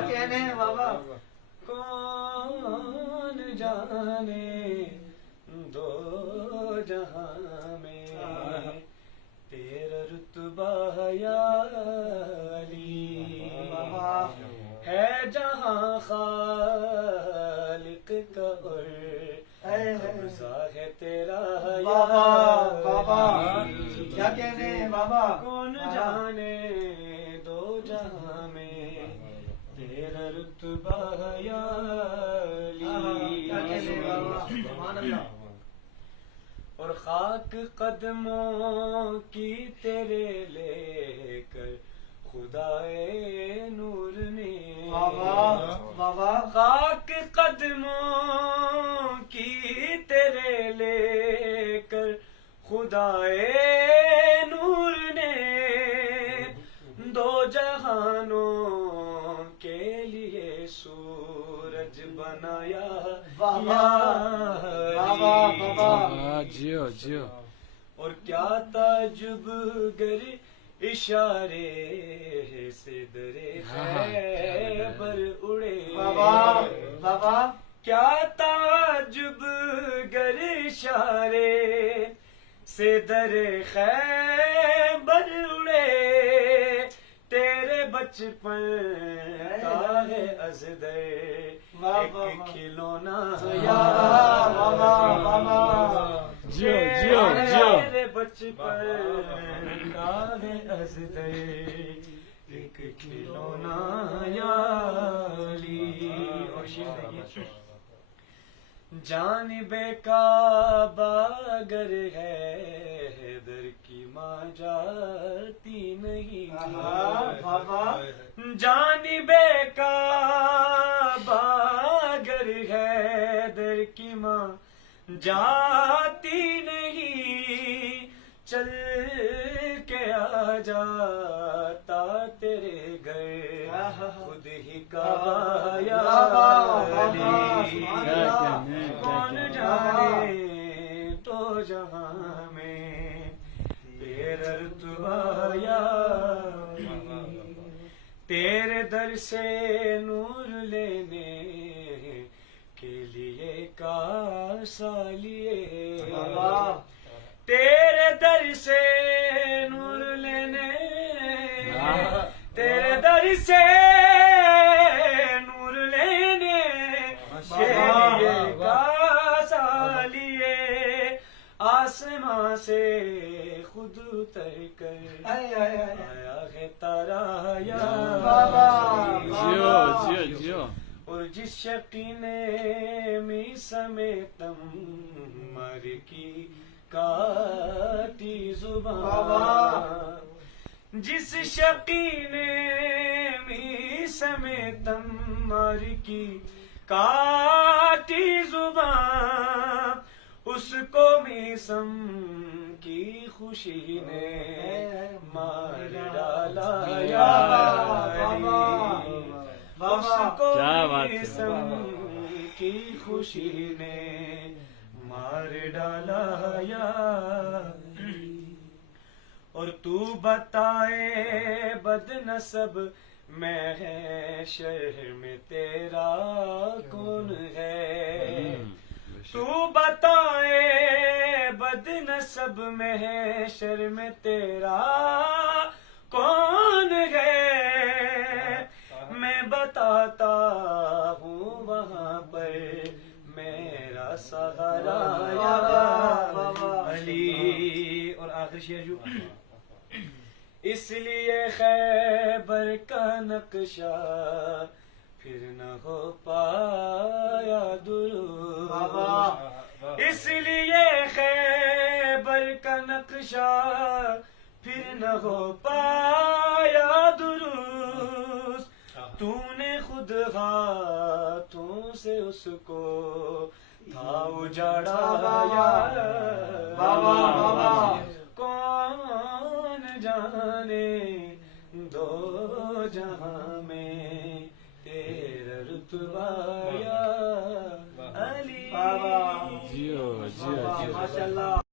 کیا کہنے ہیں بابا؟ کون جانے دو جہاں میں تیرا رتبہ یا علی ہے جہاں خالق کا قبضہ ہے تیرا یا بابا علی۔ کیا کہنے ہیں بابا؟ کون جانے دو جہاں میں تیرا رتبہ یا علی۔ کیا کہنے ہیں بابا؟ سبحان اللہ۔ اور خاک قدموں کی تیرے لے کر خدائے نور نے بابا خاک قدموں کی تیرے لے کر خدائے نور نے دو جہانوں کے لیے سورج بنایا بابا جیو جیو۔ اور کیا تعجب گر اشارے سے درے خیبر اڑے بابا کیا تعجب گر اشارے سے درے خیبر اڑے تیرے بچپن کا ہے ازدر ایک کھلونا یا جیو جیو جیو۔ تیرے بچپن کا ہے ازدر ایک کھلونا یا علی۔ اور شعر ہے جانب کعبہ اگر ہے در کی ماں جاتی نہیں جانب کعبہ اگر ہے در کی ماں جاتی نہیں چل کے آ جاتا تیرے گھر خود ہی کعبہ یا علی۔ کون جانے تو جہاں میں تیرا رتبہ یا علی۔ تیرے در سے نور لینے کے لیے کاسا لیے تیرے در سے نور لینے تیرے در سے نور لینے کے لیے کاسا لیے آسماں سے خود اتر کر آیا ہے تارا یا جیو جیو جیو۔ اور جس شقی نے میسم تمر کی کاٹی زبان جس شقی نے میسم تمر کی کاٹی زبان اس کو میسم کی خوشی نے مار ڈالا یا علی۔ اس کو میسم کی خوشی نے مار ڈالا یا اور تو بتائے بد نسب محشر میں تیرا کون ہے تو بتائے بد نسب محشر میں تیرا کون ہے میں بتاتا ہوں وہاں پر میرا سہارا یا علی۔ اور آخر شعر جو اس لیے خیبر کا نقشہ پھر نہ ہو پایا درست اس لیے خیبر کا نقشہ پھر نہ ہو پایا درست تو نے خود ہاتھوں سے اس کو تھا اجاڑا یا کون جانے دو جہاں میں تیرا رتبہ یا علی۔ جیو جیو جیو۔ ماشاءاللہ۔